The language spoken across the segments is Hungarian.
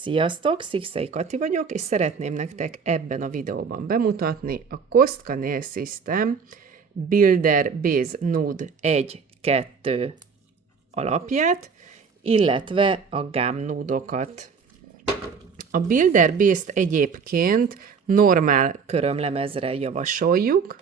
Sziasztok, Szikszai Kati vagyok, és szeretném nektek ebben a videóban bemutatni a Kostka Nail System Builder Base Nude 1-2 alapját, illetve a Gum Nude-okat. A Builder Base-t egyébként normál körömlemezre javasoljuk,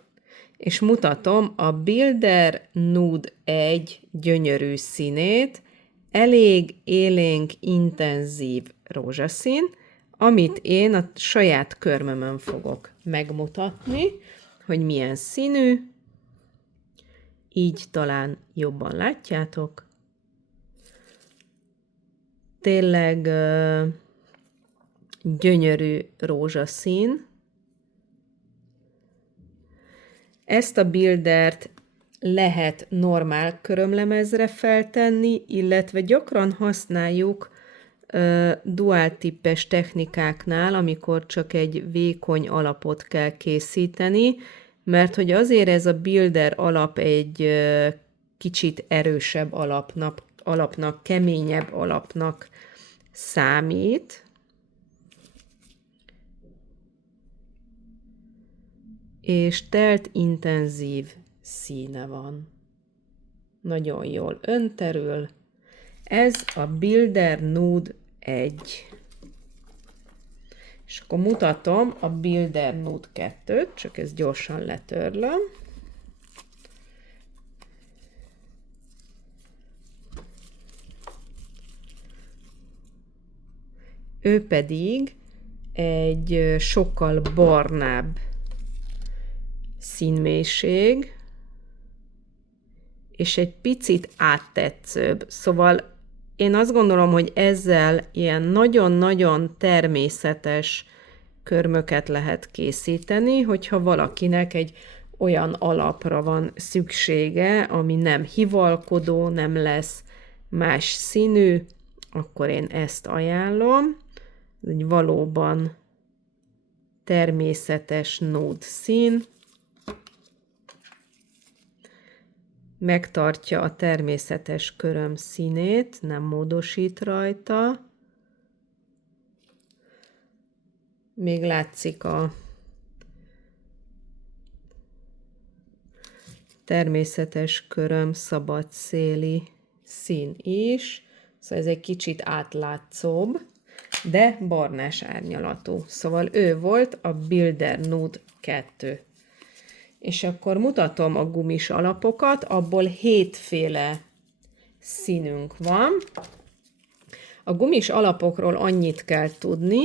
és mutatom a Builder Nude 1 gyönyörű színét, elég élénk, intenzív rózsaszín, amit én a saját körmömön fogok megmutatni, hogy milyen színű, így talán jobban látjátok. Tényleg gyönyörű rózsaszín. Ezt a buildert lehet normál körömlemezre feltenni, illetve gyakran használjuk dual tippes technikáknál, amikor csak egy vékony alapot kell készíteni, mert hogy azért ez a builder alap egy kicsit erősebb alapnak, keményebb alapnak számít. És telt intenzív színe van. Nagyon jól önterül. Ez a Builder Nude 1. És akkor mutatom a Builder Nude 2-t, csak ezt gyorsan letörlöm. Ő pedig egy sokkal barnább színmélység, és egy picit áttetszőbb. Szóval én azt gondolom, hogy ezzel ilyen nagyon-nagyon természetes körmöket lehet készíteni, hogyha valakinek egy olyan alapra van szüksége, ami nem hivalkodó, nem lesz más színű, akkor én ezt ajánlom. Ez egy valóban természetes nude szín. Megtartja a természetes köröm színét, nem módosít rajta. Még látszik a természetes köröm szabad széli szín is. Szóval ez egy kicsit átlátszóbb, de barnás árnyalatú. Szóval ő volt a Builder Nude 2. És akkor mutatom a gumis alapokat, abból 7 féle színünk van. A gumis alapokról annyit kell tudni,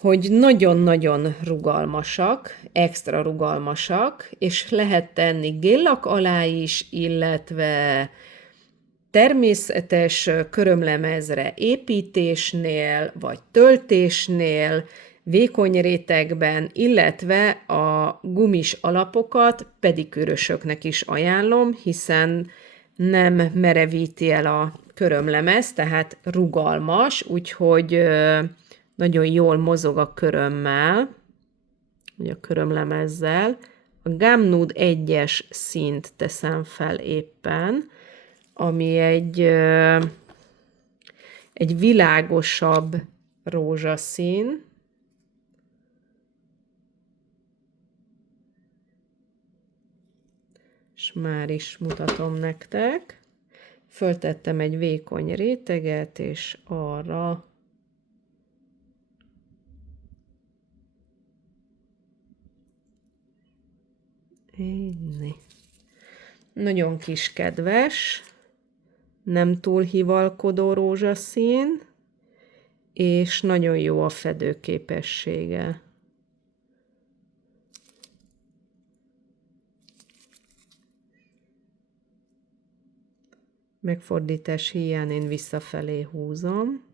hogy nagyon-nagyon rugalmasak, extra rugalmasak, és lehet tenni géllak alá is, illetve természetes körömlemezre építésnél, vagy töltésnél, vékony rétegben, illetve a gumis alapokat pedikűrösöknek is ajánlom, hiszen nem merevíti el a körömlemez, tehát rugalmas, úgyhogy nagyon jól mozog a körömmel, vagy a körömlemezzel. A Gum Nude 1-es színt teszem fel éppen, ami egy világosabb rózsaszín, és már is mutatom nektek. Föltettem egy vékony réteget, és arra nagyon kis kedves, nem túl hivalkodó rózsaszín, és nagyon jó a fedőképessége. Megfordítás hiány én visszafelé húzom,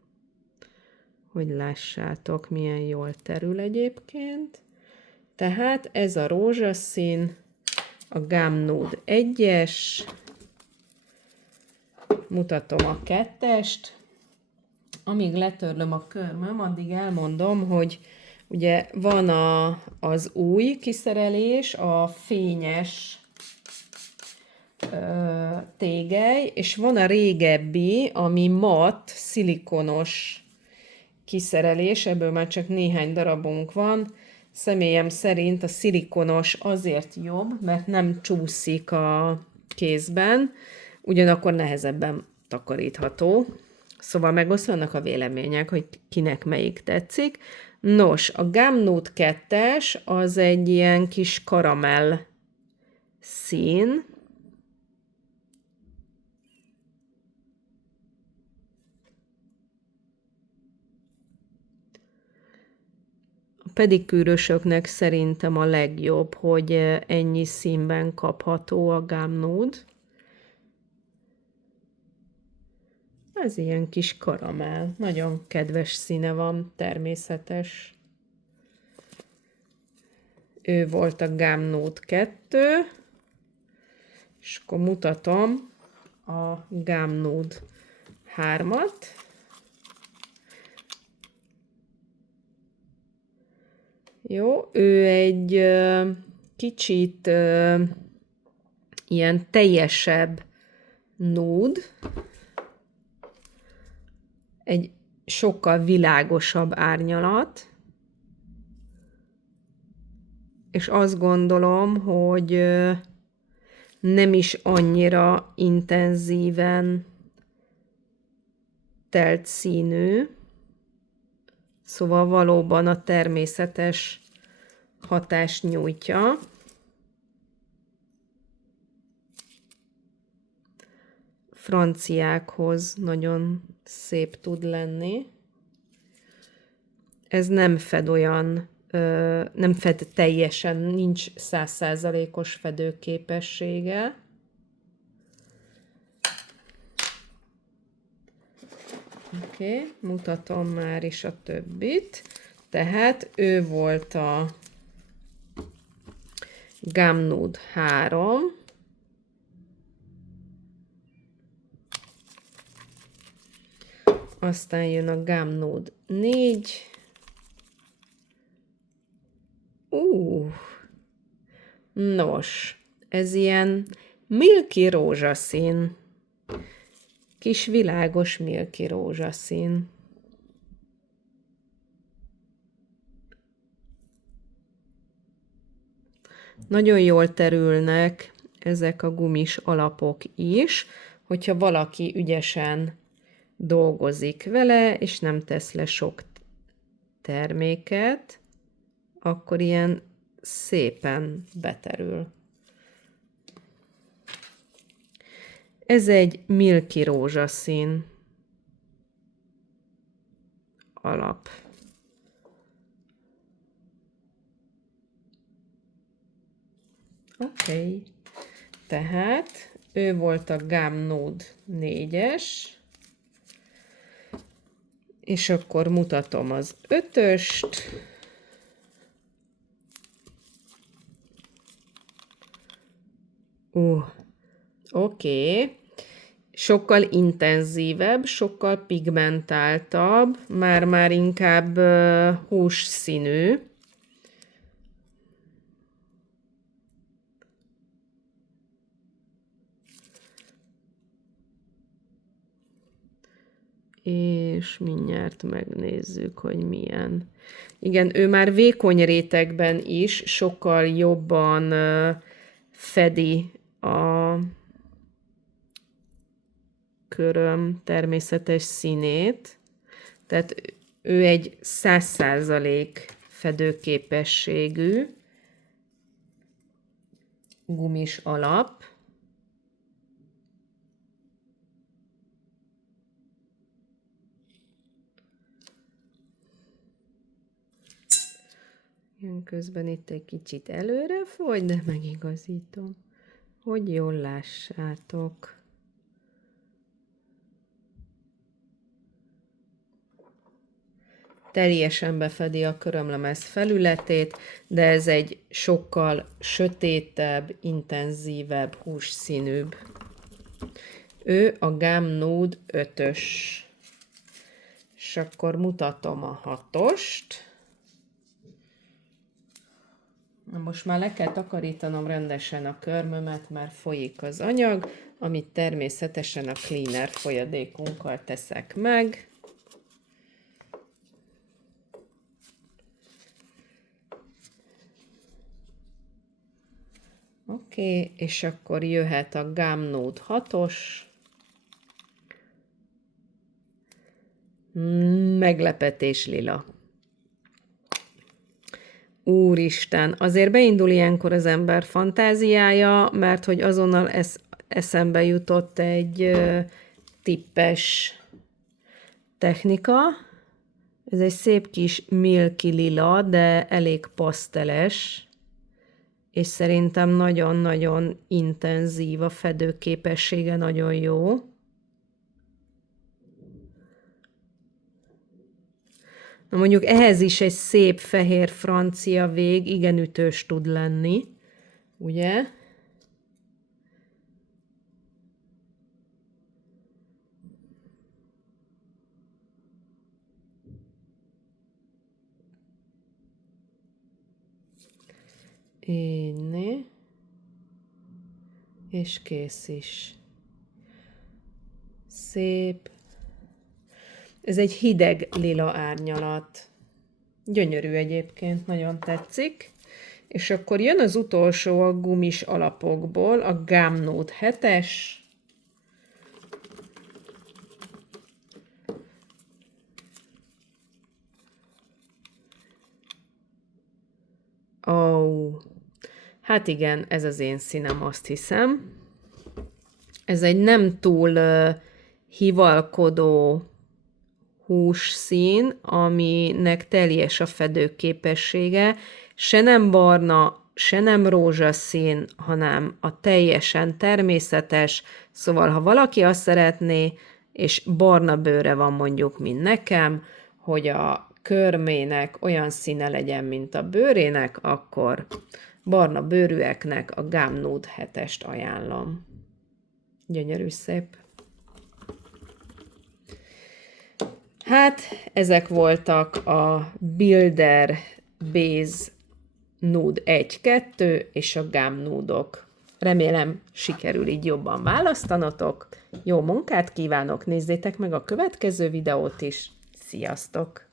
hogy lássátok, milyen jól terül egyébként. Tehát ez a rózsaszín, a Gum Nude 1-es, mutatom a 2-est. Amíg letörlöm a körmöm, addig elmondom, hogy ugye van az új kiszerelés, a fényes tégely, és van a régebbi, ami matt, szilikonos kiszerelés, ebből már csak néhány darabunk van. Személyem szerint a szilikonos azért jobb, mert nem csúszik a kézben, ugyanakkor nehezebben takarítható. Szóval megoszlanak a vélemények, hogy kinek melyik tetszik. Nos, a Gumnude 2-es az egy ilyen kis karamell szín. A pedikűrösöknek szerintem a legjobb, hogy ennyi színben kapható a Gumnude. Ez ilyen kis karamell. Nagyon kedves színe van, természetes. Ő volt a Gumnude 2, és akkor mutatom a Gumnude 3-at. Jó, ő egy kicsit ilyen teljesebb nude, egy sokkal világosabb árnyalat, és azt gondolom, hogy nem is annyira intenzíven telt színű, szóval valóban a természetes hatást nyújtja. Franciákhoz nagyon szép tud lenni. Ez nem fed olyan, nem fed teljesen, nincs 100%-os fedőképessége. Oké, mutatom már is a többit. Tehát ő volt a Gumnude 3. Aztán jön a Gumnude 4. Nos, ez ilyen milky rózsaszín. Kis világos milky rózsaszín. Nagyon jól terülnek ezek a gumis alapok is, hogyha valaki ügyesen dolgozik vele, és nem tesz le sok terméket, akkor ilyen szépen beterül. Ez egy milky rózsaszín alap. Oké. Tehát ő volt a Gumnude 4-es, és akkor mutatom az 5-öst. Oké. Sokkal intenzívebb, sokkal pigmentáltabb, már inkább hússzínű. És mindjárt megnézzük, hogy milyen. Igen, ő már vékony rétegben is sokkal jobban fedi a köröm természetes színét. Tehát ő egy 100% fedőképességű gumis alap. Ilyen közben itt egy kicsit előre fogy, de megigazítom, hogy jól lássátok. Teljesen befedi a körömlemez felületét, de ez egy sokkal sötétebb, intenzívebb, hússzínűbb. Ő a Gumnude 5-ös. És akkor mutatom a 6-ost. Most már le kell takarítanom rendesen a körmömet, mert folyik az anyag, amit természetesen a cleaner folyadékunkkal teszek meg. Oké, és akkor jöhet a Gum Nude 6-os. Meglepetés lila. Úristen, azért beindul ilyenkor az ember fantáziája, mert hogy azonnal eszembe jutott egy tippes technika. Ez egy szép kis milky lila, de elég paszteles, és szerintem nagyon-nagyon intenzív, a fedőképessége nagyon jó. Na mondjuk ehhez is egy szép fehér francia vég igen ütős tud lenni, ugye? Inni. És kész is. Szép. Ez egy hideg lila árnyalat. Gyönyörű egyébként, nagyon tetszik. És akkor jön az utolsó a gumis alapokból, a Gum Nude 7-es. Hát igen, ez az én színem, azt hiszem. Ez egy nem túl hivalkodó hússzín, aminek teljes a fedőképessége. Se nem barna, se nem rózsaszín, hanem a teljesen természetes. Szóval, ha valaki azt szeretné, és barna bőre van mondjuk, mint nekem, hogy a körmének olyan színe legyen, mint a bőrének, akkor barna bőrűeknek a Gum Nude 7-est ajánlom. Gyönyörű szép. Hát, ezek voltak a Builder Base Nude 1-2 és a Gum Nude-ok. Remélem, sikerül így jobban választanotok. Jó munkát kívánok, nézzétek meg a következő videót is. Sziasztok!